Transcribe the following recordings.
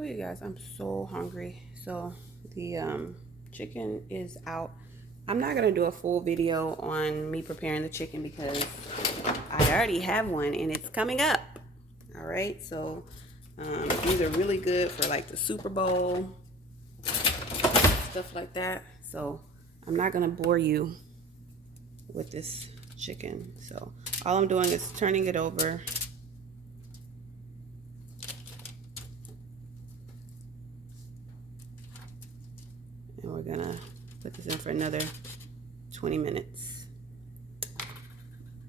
Oh, you guys, I'm so hungry. So the chicken is out. I'm not gonna do a full video on me preparing the chicken because I already have one and it's coming up. All right, so these are really good for like the Super Bowl, stuff like that. So I'm not gonna bore you with this chicken. So all I'm doing is turning it over. And we're gonna put this in for another 20 minutes.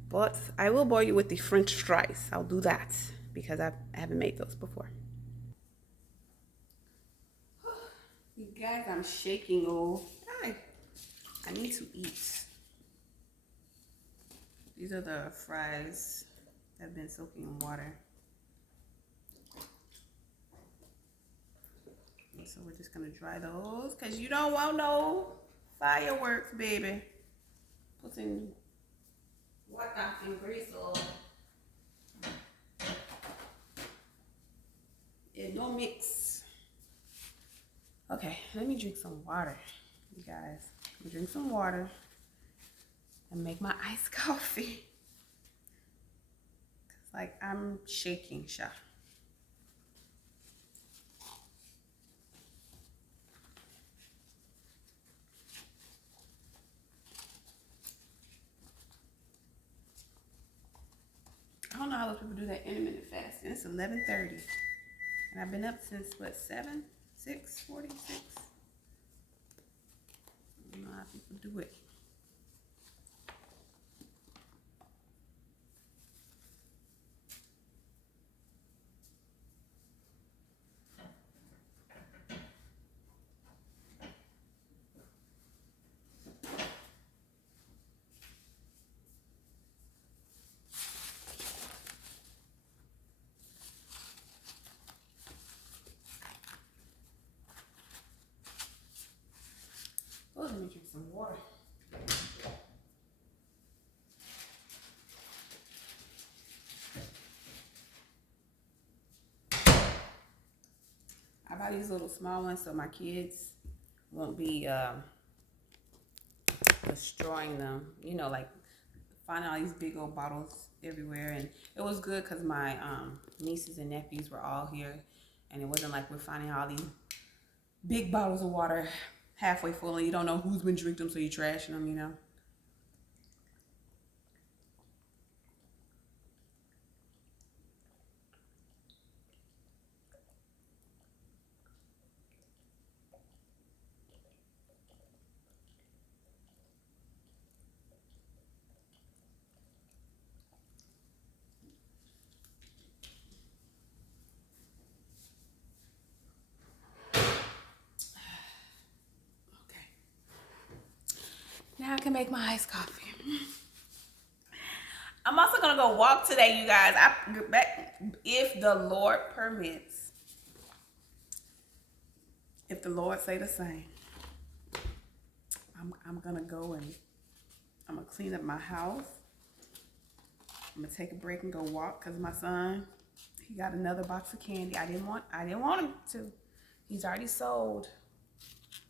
But I will bore you with the French fries. I'll do that because I haven't made those before. You guys, I'm shaking. Oh, I need to eat. These are the fries that have been soaking in water. So we're just gonna dry those because you don't want no fireworks, baby. Putting water and grease all. It don't mix. Okay, let me drink some water, you guys. Let me drink some water and make my iced coffee. Cause like I'm shaking, Sha. I don't know how those people do that intermittent fasting. It's 11:30, and I've been up since what 6:46. I don't know how people do it. Oh, let me drink some water. I buy these little small ones so my kids won't be destroying them. You know, like finding all these big old bottles everywhere. And it was good because my nieces and nephews were all here, and it wasn't like we're finding all these big bottles of water halfway full and you don't know who's been drinking them, so you're trashing them, you know. Okay. Now I can make my iced coffee. I'm also gonna go walk today, you guys. If the Lord permits. If the Lord say the same. I'm gonna go and I'm gonna clean up my house. I'm gonna take a break and go walk because my son, he got another box of candy. I didn't want him to. He's already sold.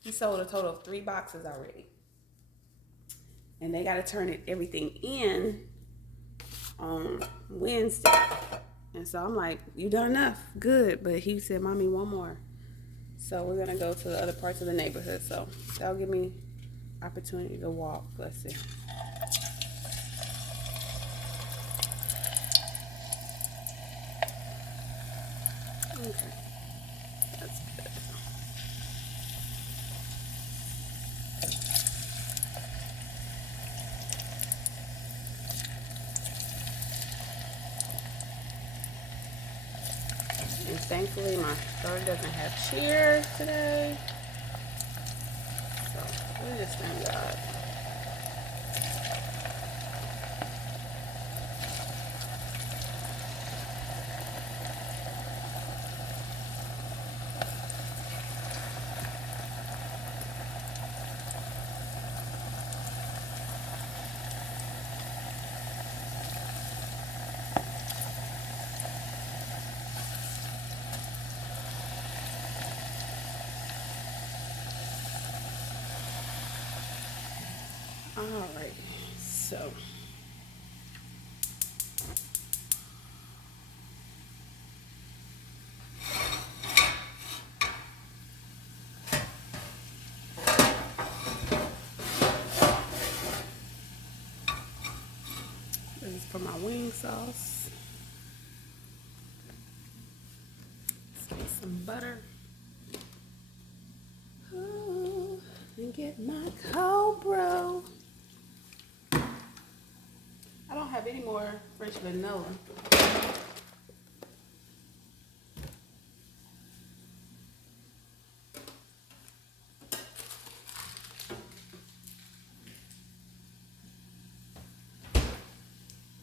He sold a total of 3 boxes already. And they gotta turn everything in on Wednesday. And so I'm like, you done enough. Good. But he said, Mommy, one more. So we're gonna go to the other parts of the neighborhood. So that'll give me opportunity to walk. Let's see. Okay. That's good. And thankfully my daughter doesn't have cheer today. So we just thank God. All right, so this is for my wing sauce. Let's get some butter. Ooh, and get my cold brew. I don't have any more French vanilla.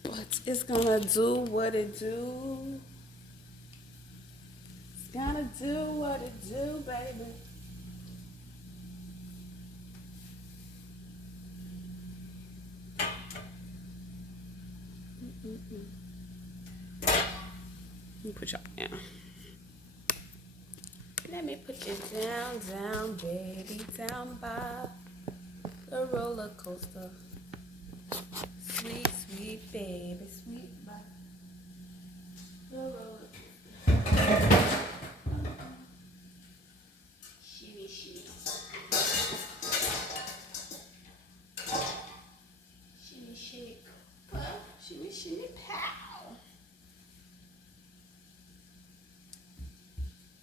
But it's gonna do what it do. It's gonna do what it do, baby. Let me put y'all down. Let me put you down, down, baby, down by the roller coaster. Sweet, sweet baby, sweet by the roller coaster. Shimmy, shimmy. Shimmy, shimmy, shimmy, shimmy, pow.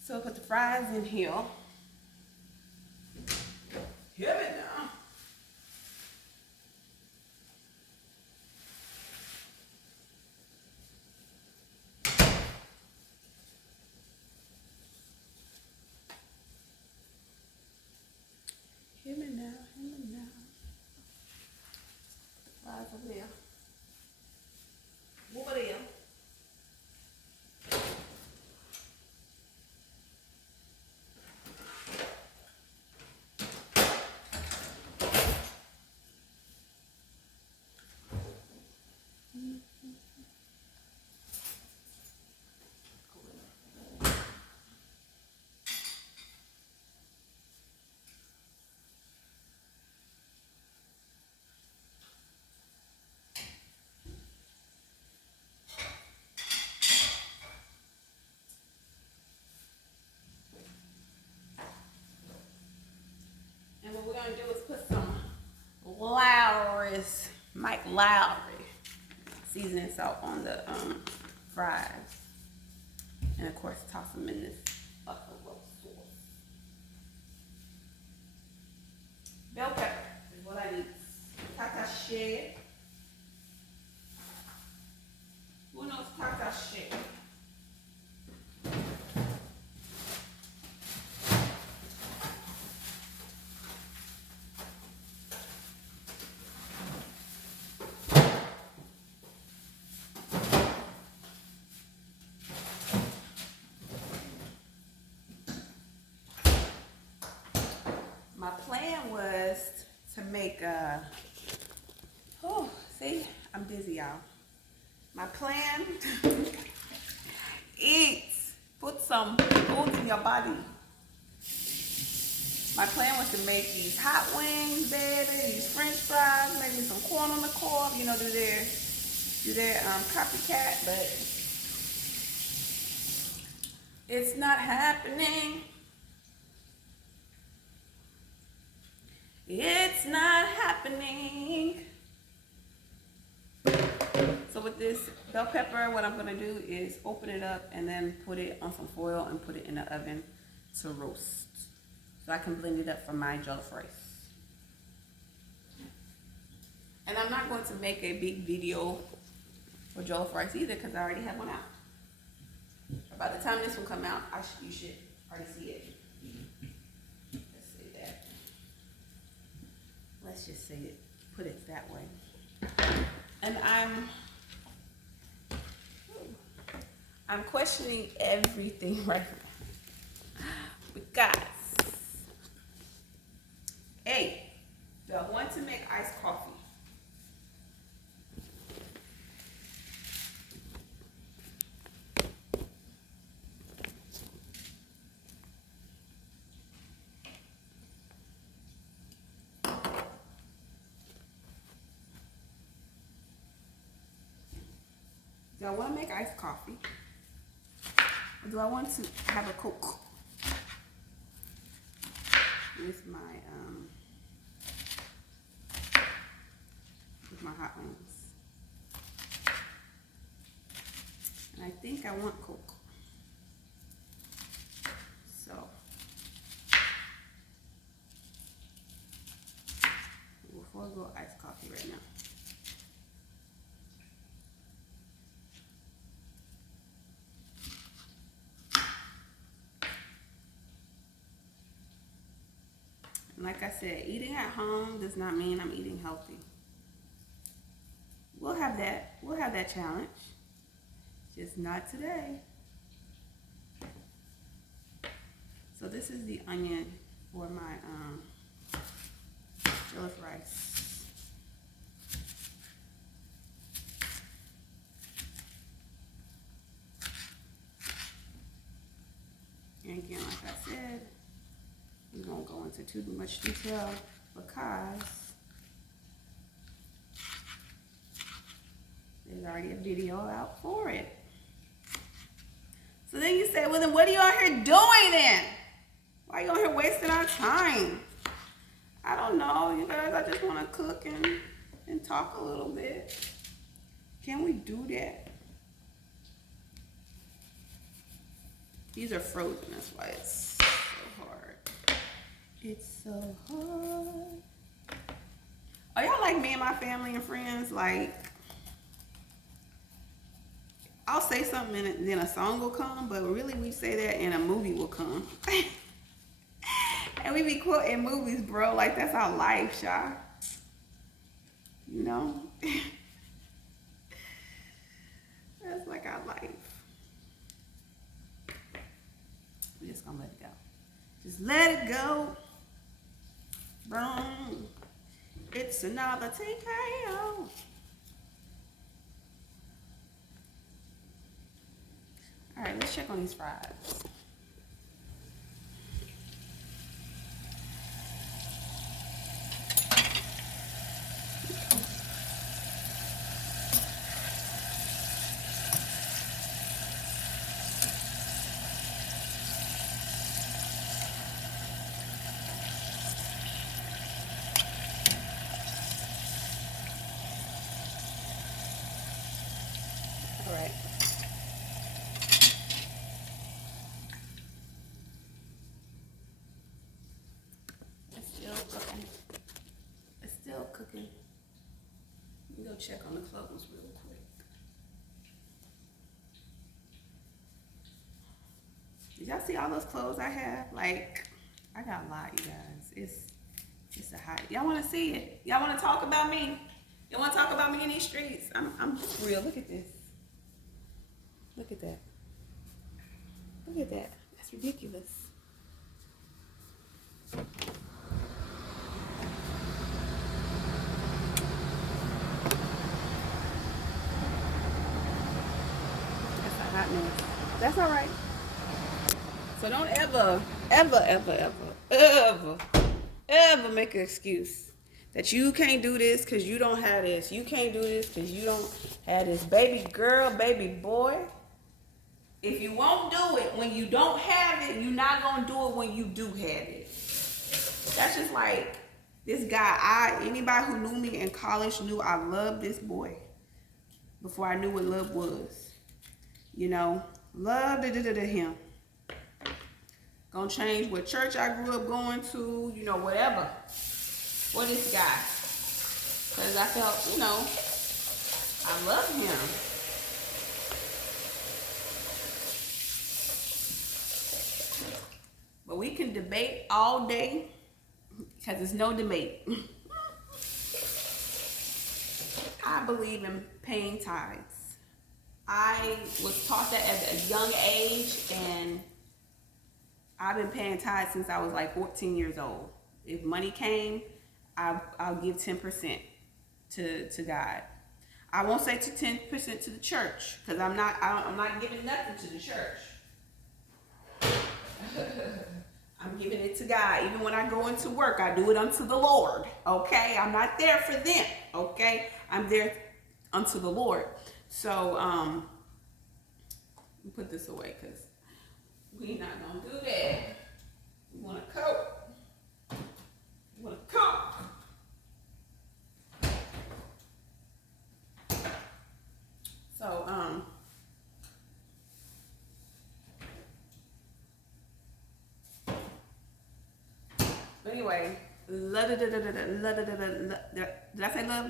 So put the fries in here. Hear me now. Hear me now, hear me now. Fries over there. Over there. And what we're gonna do is put some Lawry's, Mike Lowry seasoning salt on the fries. And of course toss them in this buffalo sauce. Bell pepper is what I need. Tatache. Who knows tatache? My plan was to make oh, see, I'm dizzy, y'all. My plan, eat, put some food in your body. My plan was to make these hot wings, baby, these French fries, maybe some corn on the cob, you know, do their copycat, but it's not happening. It's not happening. So with this bell pepper, what I'm gonna do is open it up and then put it on some foil and put it in the oven to roast. So I can blend it up for my jollof rice. And I'm not going to make a big video for jollof rice either because I already have one out. By the time this one come out, you should already see it. Let's say that. Let's just say it, put it that way. And I'm questioning everything right now. Because, hey, do I want to make iced coffee? Do I want to make iced coffee? Or do I want to have a Coke with my hot wings? And I think I want Coke. So before I go iced coffee right now. And like I said, eating at home does not mean I'm eating healthy. We'll have that. We'll have that challenge. Just not today. So this is the onion for my jollof rice. And again, like I said, we won't go into too much detail because there's already a video out for it. So then you say, well, then what are you out here doing then? Why are you out here wasting our time? I don't know, you guys. I just want to cook and talk a little bit. Can we do that? These are frozen, that's why it's so hard. It's so hard. Are y'all like me and my family and friends? Like, I'll say something and then a song will come, but really we say that and a movie will come. And we be quoting movies, bro. Like, that's our life, y'all. You know? That's like our life. We're just gonna let it go. Just let it go. Boom. It's another TKO. All right, let's check on these fries. All right. It's still cooking. Let me go check on the clothes real quick. Did y'all see all those clothes I have? Like, I got a lot, you guys. It's a hot. Y'all want to see it? Y'all want to talk about me? You want to talk about me in these streets? I'm real. Look at this. Look at that. Look at that. That's ridiculous. That's a hot mess. That's all right. So don't ever make an excuse that you can't do this because you don't have this. You can't do this because you don't have this. Baby girl, baby boy. If you won't do it when you don't have it, you're not going to do it when you do have it. That's just like this guy. Anybody who knew me in college knew I loved this boy before I knew what love was. You know, loved him. Gonna change what church I grew up going to, you know, whatever. For this guy. Because I felt, you know, I love him. But we can debate all day because there's no debate. I believe in paying tithes. I was taught that at a young age, and I've been paying tithes since I was like 14 years old. If money came, I'll give 10% to God. I won't say to 10% to the church because I'm not giving nothing to the church. I'm giving it to God. Even when I go into work, I do it unto the Lord. Okay, I'm not there for them. Okay, I'm there unto the Lord. So Put this away because we're not gonna do that. We want to coat. We want to coat. So but anyway, did I say love?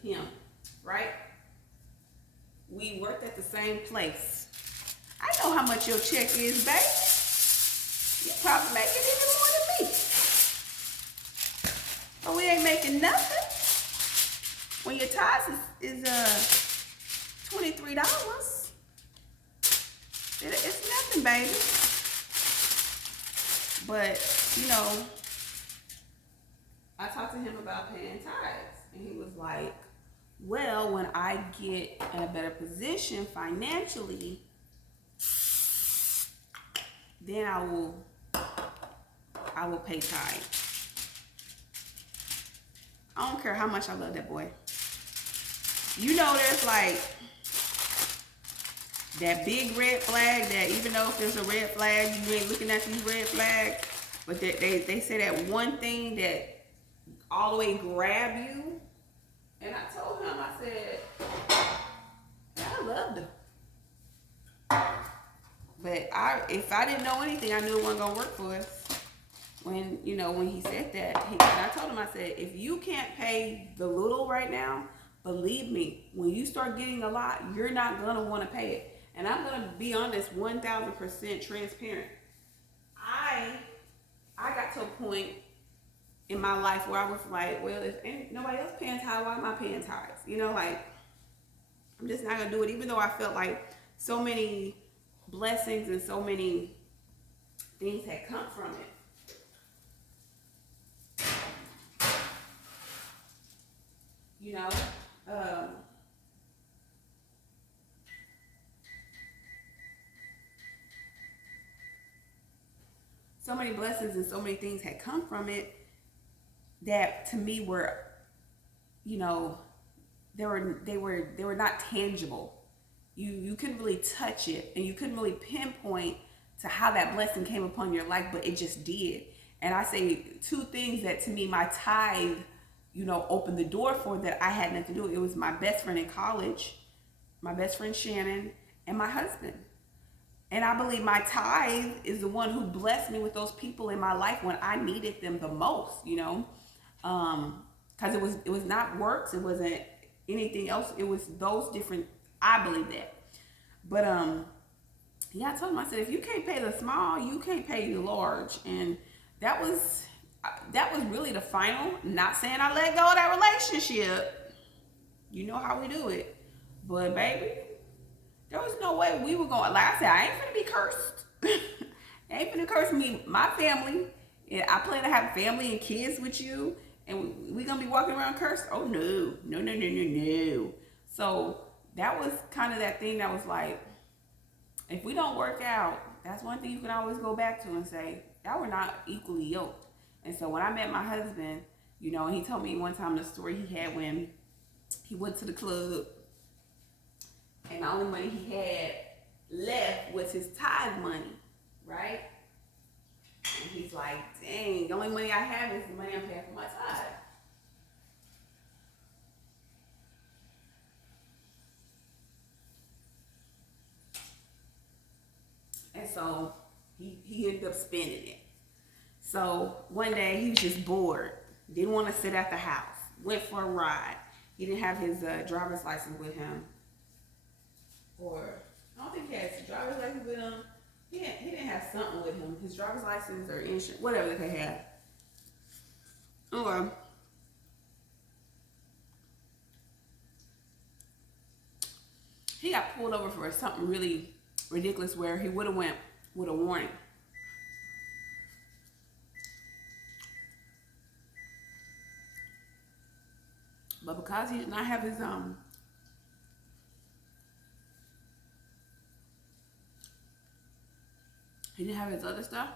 Him, right? We worked at the same place. I know how much your check is, babe. You probably making even more than me. But we ain't making nothing. When your tithes is $23, it's nothing, baby. But you know, I talked to him about paying tithes, and he was like, well, when I get in a better position financially, then I will pay tithes. I don't care how much I love that boy. You know, there's like that big red flag that even though if there's a red flag, you ain't looking at these red flags, but they say that one thing that all the way grab you. And I told him, I said, I loved him. But if I didn't know anything, I knew it wasn't gonna work for us. When he said that, I told him, I said, if you can't pay the little right now, believe me, when you start getting a lot, you're not gonna want to pay it. And I'm gonna be honest, 1,000% transparent. I got to a point in my life where I was like, well, if nobody else paying tithes, why am I paying tithes? Like, I'm just not gonna do it, even though I felt like so many blessings and so many things had come from it. So many blessings and so many things had come from it that to me were, they were not tangible. You couldn't really touch it, and you couldn't really pinpoint to how that blessing came upon your life, but it just did. And I say two things that to me my tithe, opened the door for, that I had nothing to do. It was my best friend in college, my best friend Shannon, and my husband. And I believe my tithe is the one who blessed me with those people in my life when I needed them the most, because it was not works, it wasn't anything else. It was those different. I believe that. But I told him, I said, if you can't pay the small, you can't pay the large. And that was really the final. Not saying I let go of that relationship. You know how we do it. But baby, there was no way we were going. Like I said, I ain't finna be cursed. I ain't finna curse me, my family. And I plan to have family and kids with you, and we gonna be walking around cursed? Oh no. So that was kind of that thing that was like, if we don't work out, that's one thing you can always go back to and say, that we're not equally yoked. And so when I met my husband, and he told me one time the story he had when he went to the club, and the only money he had left was his tithe money, right? And he's like, dang, the only money I have is the money I'm paying for my tithe. And so he ended up spending it. So one day he was just bored, didn't want to sit at the house, went for a ride. He didn't have his driver's license with him. Or I don't think he had his driver's license with him. He didn't have something with him. His driver's license or insurance, whatever that they had. Or he got pulled over for something really ridiculous where he would have went with a warning. But because he did not have his he didn't have his other stuff,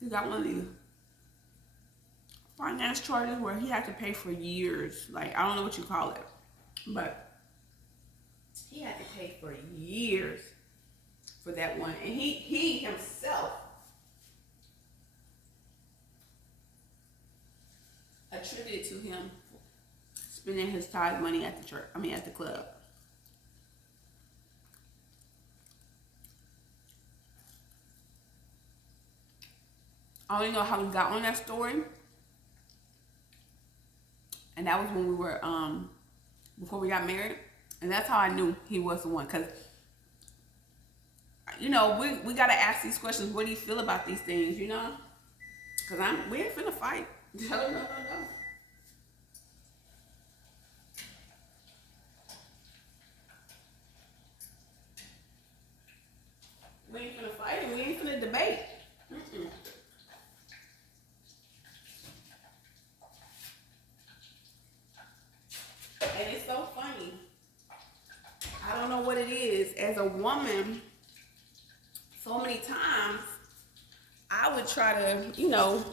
he got one of these finance charges where he had to pay for years. Like, I don't know what you call it, but he had to paid for years for that one. And he himself attributed to him spending his tithe money at the church. I mean, at the club. I don't know how we got on that story. And that was when we were, before we got married. And that's how I knew he was the one. Because, you know, we got to ask these questions. What do you feel about these things, you know? Because we ain't finna fight. No. We ain't finna fight and we ain't finna debate. Mm-mm. And it's so funny. I don't know what it is. As a woman, so many times I would try to, you know,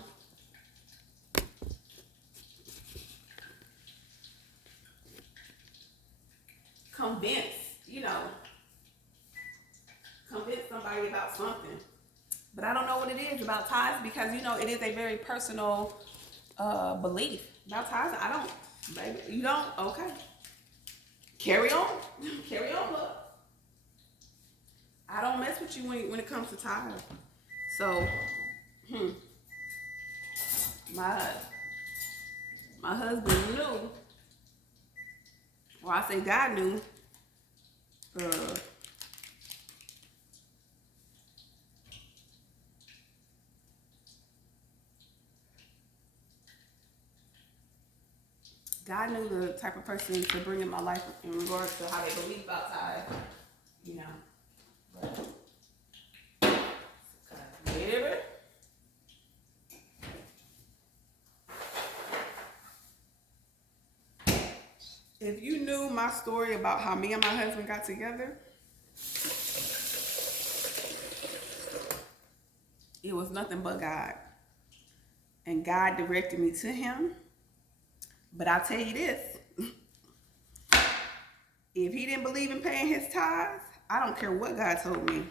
convince somebody about something. But I don't know what it is about tithes because, you know, it is a very personal belief. About tithes, I don't. Baby, you don't? Okay. Carry on. Carry on, look. I don't mess with you when it comes to tithes. So, my husband knew, or I say God knew, God knew the type of person to bring in my life in regards to how they believe about tithe, you know. But, baby. If you knew my story about how me and my husband got together, it was nothing but God. And God directed me to him. But I'll tell you this. If he didn't believe in paying his tithes, I don't care what God told me.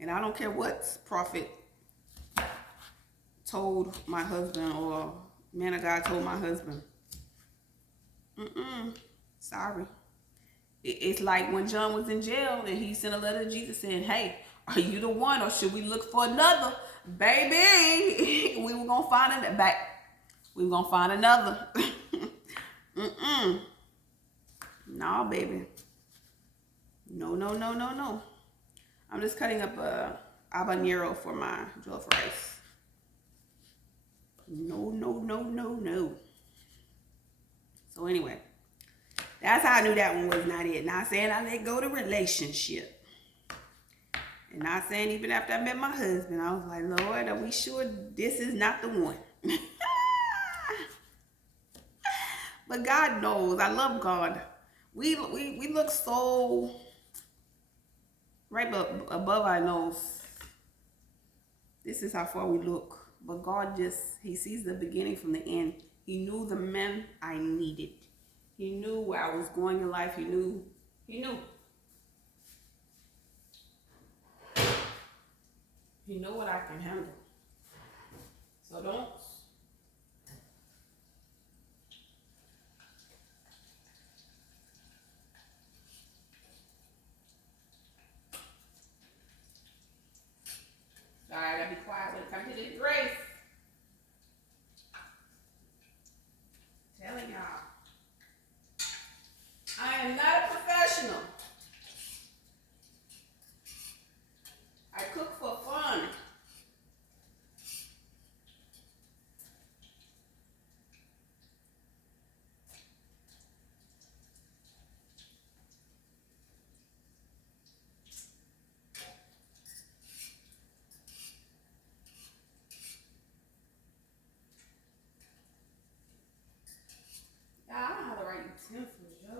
And I don't care what prophet told my husband or man of God told my husband. Sorry. It's like when John was in jail and he sent a letter to Jesus saying, hey, are you the one or should we look for another? Baby, we were going to find another. We were going to find another. No, baby. No. I'm just cutting up a habanero for my jollof rice. No. So anyway, that's how I knew that one was not it. Not saying I let go the relationship. And not saying even after I met my husband, I was like, Lord, are we sure this is not the one? But God knows. I love God. We look so right above our nose. This is how far we look. But God he sees the beginning from the end. He knew the men I needed. He knew where I was going in life. He knew. He knew what I can handle. So don't. All right, I gotta be quiet when it comes to this grace. Telling y'all, I am not a professional. I cook for fun. I don't know how to write utensils, yo.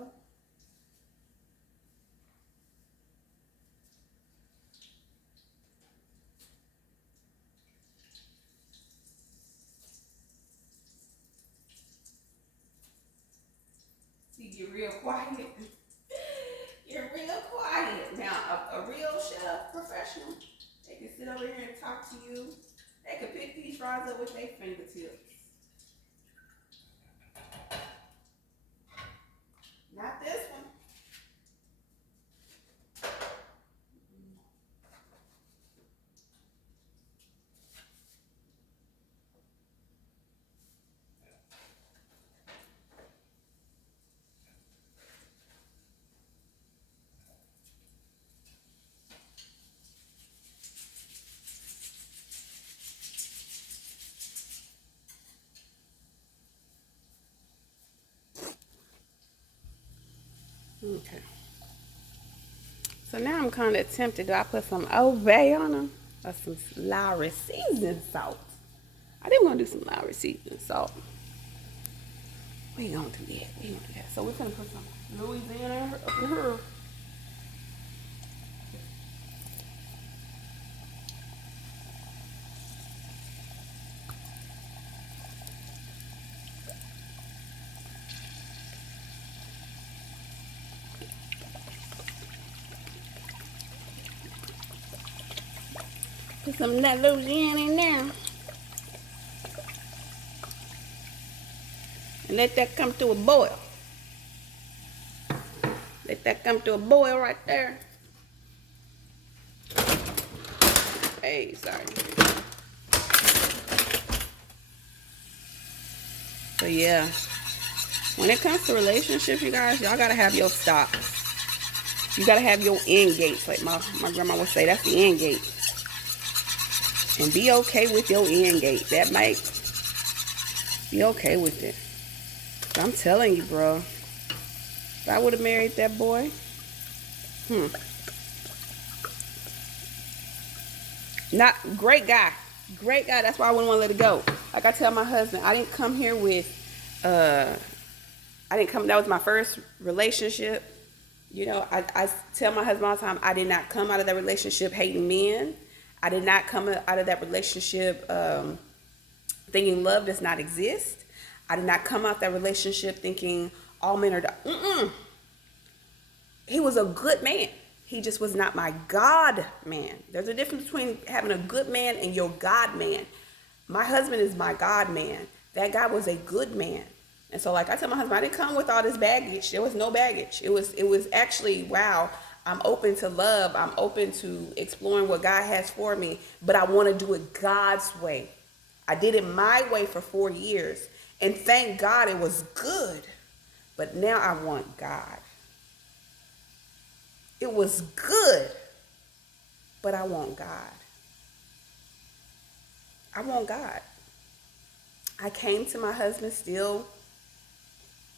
See, get real quiet. can sit over here and talk to you. They can pick these fries up with their fingertips. Not this one. Okay. So now I'm kind of tempted. Do I put some Old Bay on them or some Lowry seasoning salt? I didn't want to do some Lowry seasoning salt. We gonna do that. We gonna do that. So we're gonna put some Louisiana up in here. Put some of that Louisiana in there. And let that come to a boil. Let that come to a boil right there. Hey, sorry. So yeah, when it comes to relationships, you guys, y'all gotta have your stops. You gotta have your end gates, like my grandma would say. That's the end gate. And be okay with your end gate. That might be okay with it. I'm telling you, bro. If I would have married that boy, not great guy. Great guy. That's why I wouldn't want to let it go. Like I tell my husband, I didn't come here with, that was my first relationship. You know, I tell my husband all the time, I did not come out of that relationship hating men. I did not come out of that relationship thinking love does not exist. I did not come out that relationship thinking all men are. He was a good man. He just was not my God man. There's a difference between having a good man and your God man. My husband is my God man. That guy was a good man. And so like I tell my husband, I didn't come with all this baggage. There was no baggage. It was actually, wow, I'm open to love. I'm open to exploring what God has for me, but I want to do it God's way. I did it my way for 4 years. And thank God it was good. But now I want God. It was good, but I want God. I want God. I came to my husband still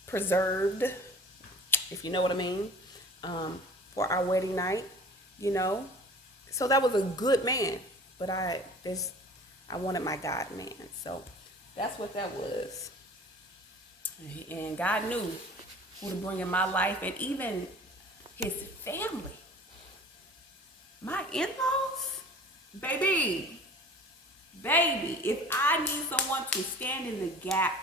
preserved, if you know what I mean, for our wedding night, you know. So that was a good man, but I wanted my God man. So that's what that was. And God knew who to bring in my life, and even his family. My in-laws, baby, if I need someone to stand in the gap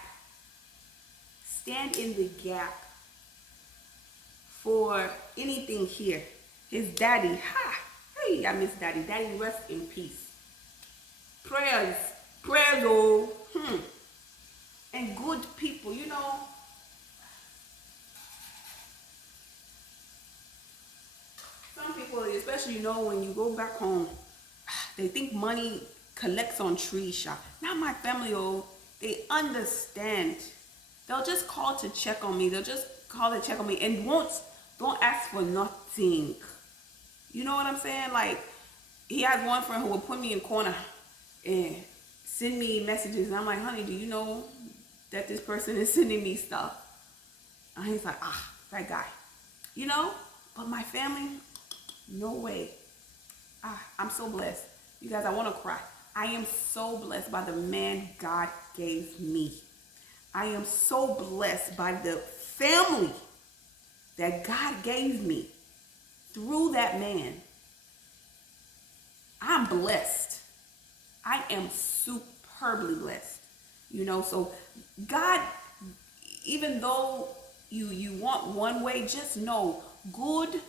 for anything here, his daddy, hey, I miss daddy. Daddy, rest in peace. Prayers, oh, and good people, you know. Some people, especially, you know, when you go back home, they think money collects on trees, shop. Not my family, oh, they understand. They'll just call to check on me. And don't ask for nothing. You know what I'm saying? Like, he has one friend who will put me in corner and send me messages, and I'm like, honey, do you know that this person is sending me stuff? And he's like, that guy, you know. But my family, no way. I'm so blessed, you guys. I want to cry. I am so blessed by the man God gave me. I am so blessed by the family that God gave me through that man. I'm blessed. I am superbly blessed. You know, so God, even though you want one way, just know good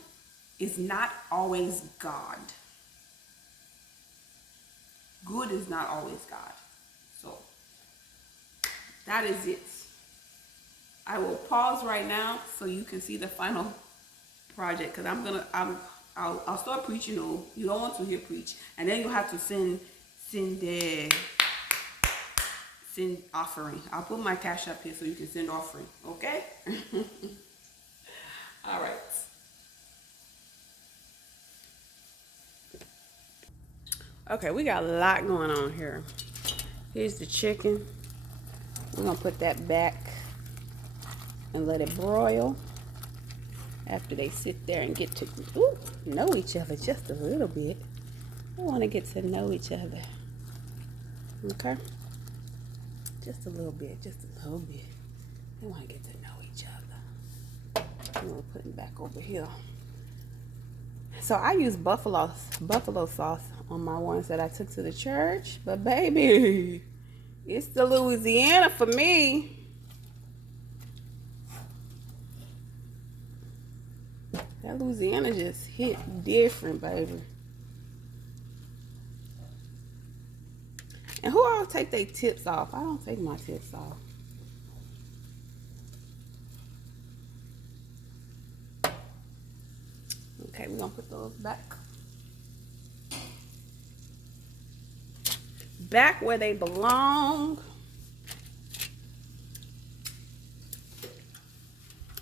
is not always God. good is not always God. So that is it. I will pause right now so you can see the final project, because I'll start preaching. Oh, you don't want to hear preach, and then you have to send offering. I'll put my cash up here so you can send offering. Okay. All right. Okay, we got a lot going on here. Here's the chicken. We're gonna put that back and let it broil after they sit there and get to know each other just a little bit. We want to get to know each other. Okay? Just a little bit, We want to get to know each other. We're putting back over here. So I use buffalo sauce on my ones that I took to the church, but baby, it's the Louisiana for me. That Louisiana just hit different, baby. And who all take their tips off? I don't take my tips off. Okay, we're gonna put those back where they belong.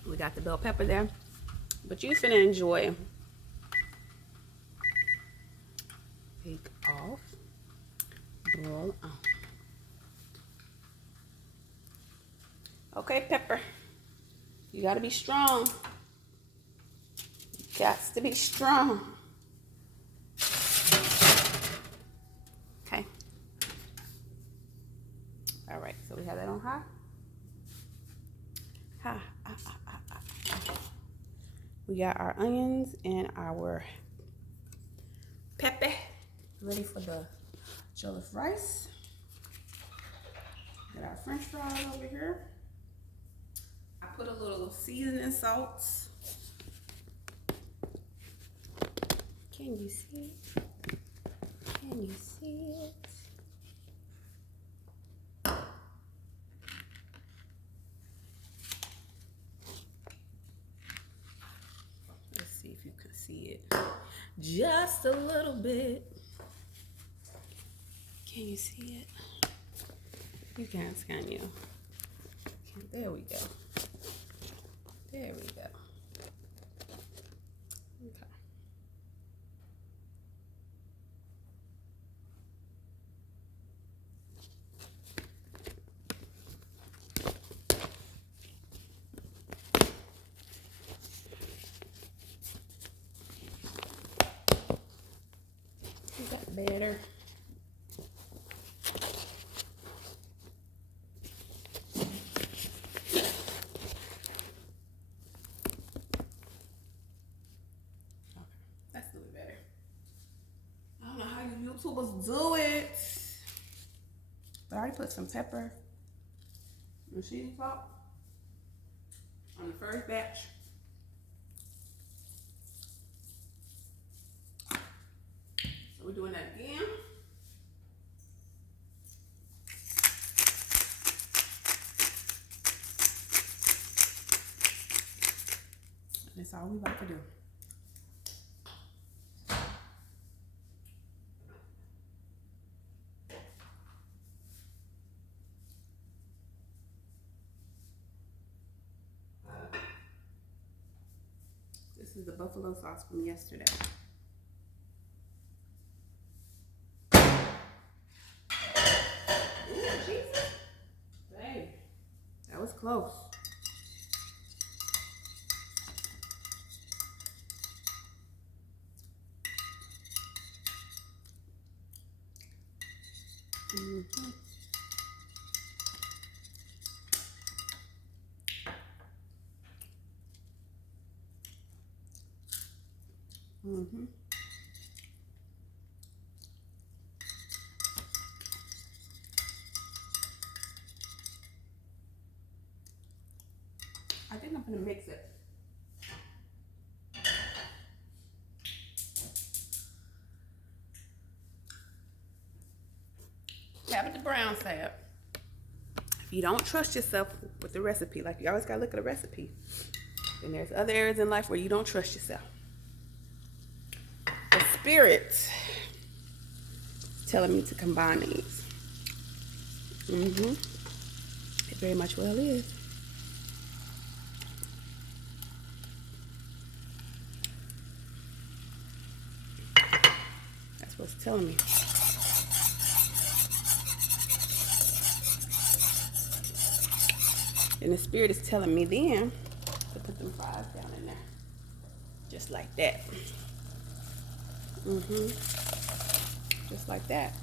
We got the bell pepper there, but you finna enjoy. Take off, roll on. Okay, pepper, you gotta be strong. Got to be strong. Okay. All right, so we have that on high. We got our onions and our pepper ready for the jollof rice. Got our French fries over here. I put a little seasoning salt. Can you see it? Can you see it? Let's see if you can see it. Just a little bit. Can you see it? You can't, can you? There we go. There we go. Okay. Is that better? YouTubers do it. But I already put some pepper and seasoning salt on the first batch. So we're doing that again. And that's all we about to do. This is the buffalo sauce from yesterday. Ooh, Jesus. Babe, that was close. Mm-hmm. Mm-hmm. I think I'm gonna mix it. Have it the brown side. If you don't trust yourself with the recipe, like you always gotta look at a recipe, then there's other areas in life where you don't trust yourself. The spirit is telling me to combine these. It very much well is. That's what it's telling me. And the spirit is telling me then to put them fries down in there. Just like that. Just like that.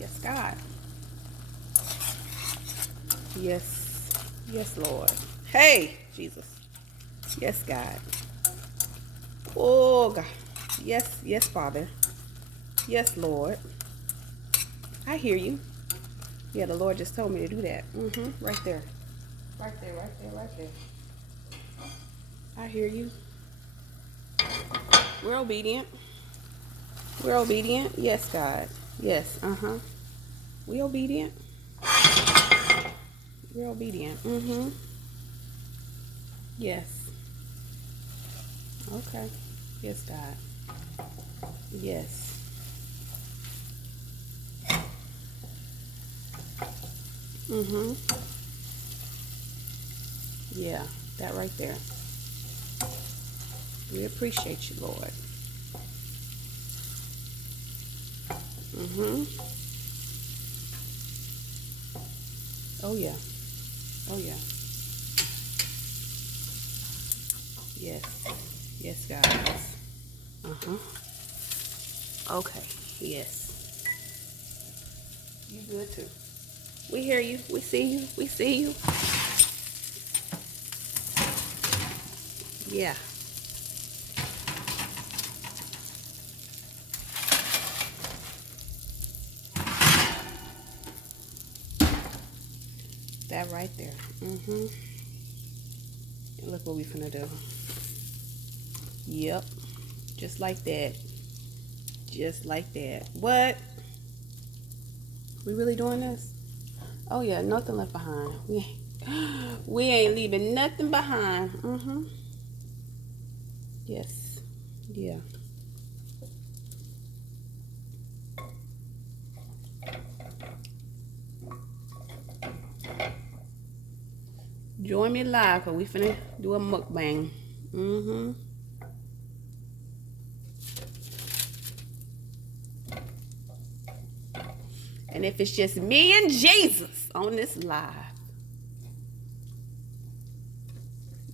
Yes, God. Yes. Yes, Lord. Hey, Jesus. Yes, God. Oh, God. Yes, yes, Father. Yes, Lord. I hear you. Yeah, the Lord just told me to do that. Right there. Right there, right there, right there. I hear you. We're obedient. We're obedient. Yes, God. Yes, we obedient. We're obedient. Yes. Okay. Yes, God. Yes. Yeah, that right there. We appreciate you, Lord. Oh, yeah. Oh, yeah. Yes. Yes, guys. Okay. Yes. You good, too. We hear you. We see you. We see you. Yeah. That right there. And look what we finna do. Yep. Just like that. Just like that. What? We really doing this? Oh yeah, nothing left behind. We ain't leaving nothing behind. Yes. Yeah. Join me live because we finna do a mukbang. And if it's just me and Jesus on this live,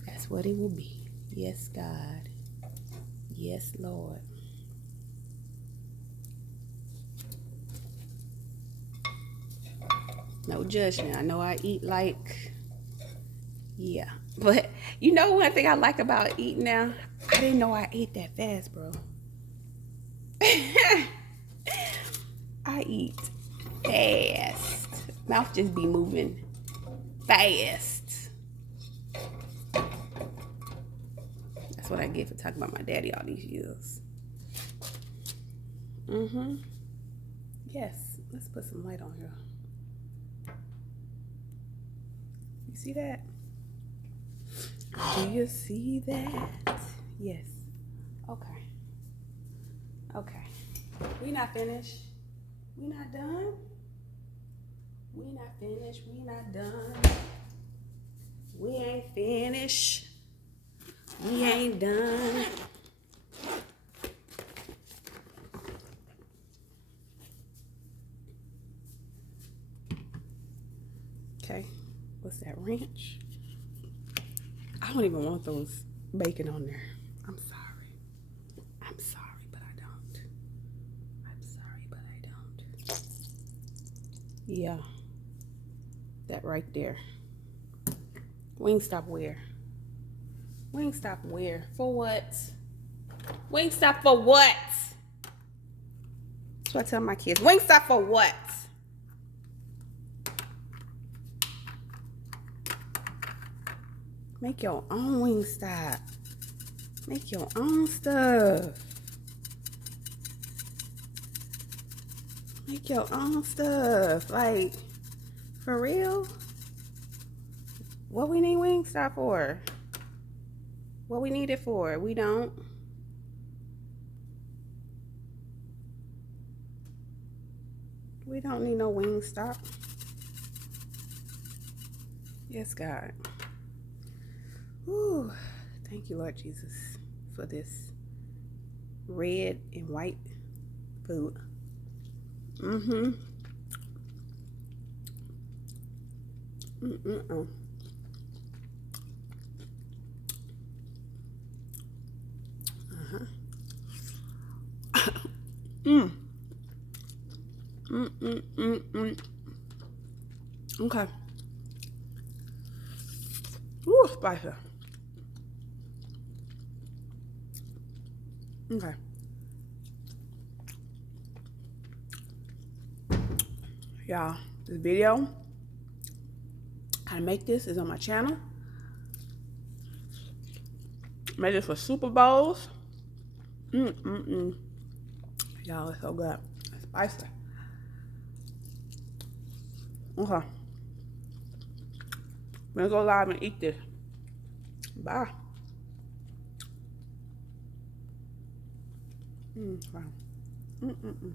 that's what it will be. Yes, God. Yes, Lord. No judgment. I know I eat like, yeah. But you know one thing I like about eating now? I didn't know I ate that fast, bro. I eat fast. Mouth just be moving fast. That's what I get for talking about my daddy all these years. Yes. Let's put some light on here. You see that? Do you see that? Yes. Okay. Okay. We not finished. We not done. We not finished. We not done. We ain't finished. We ain't done. Okay. What's that, ranch? I don't even want those bacon on there. I'm sorry. I'm sorry, but I don't. I'm sorry, but I don't. Yeah. That right there. Wingstop where? Wingstop where? For what? Wingstop for what? That's what I tell my kids. Wingstop for what? Make your own Wingstop. Make your own stuff. Make your own stuff. Like, for real? What we need Wingstop for? What we need it for? We don't. We don't need no Wingstop. Yes, God. Ooh, thank you, Lord Jesus, for this red and white food. Mm-hmm. Mm-mm-mm. Uh-huh. Mm. Mm-mm-mm-mm. Okay. Ooh, spicy. Okay. Y'all, this video, how to make this, is on my channel. Made this for Super Bowls. Mm-mm-mm. Y'all, it's so good. It's spicy. Okay. We're gonna go live and eat this. Bye. Okay. Mm-mm-mm.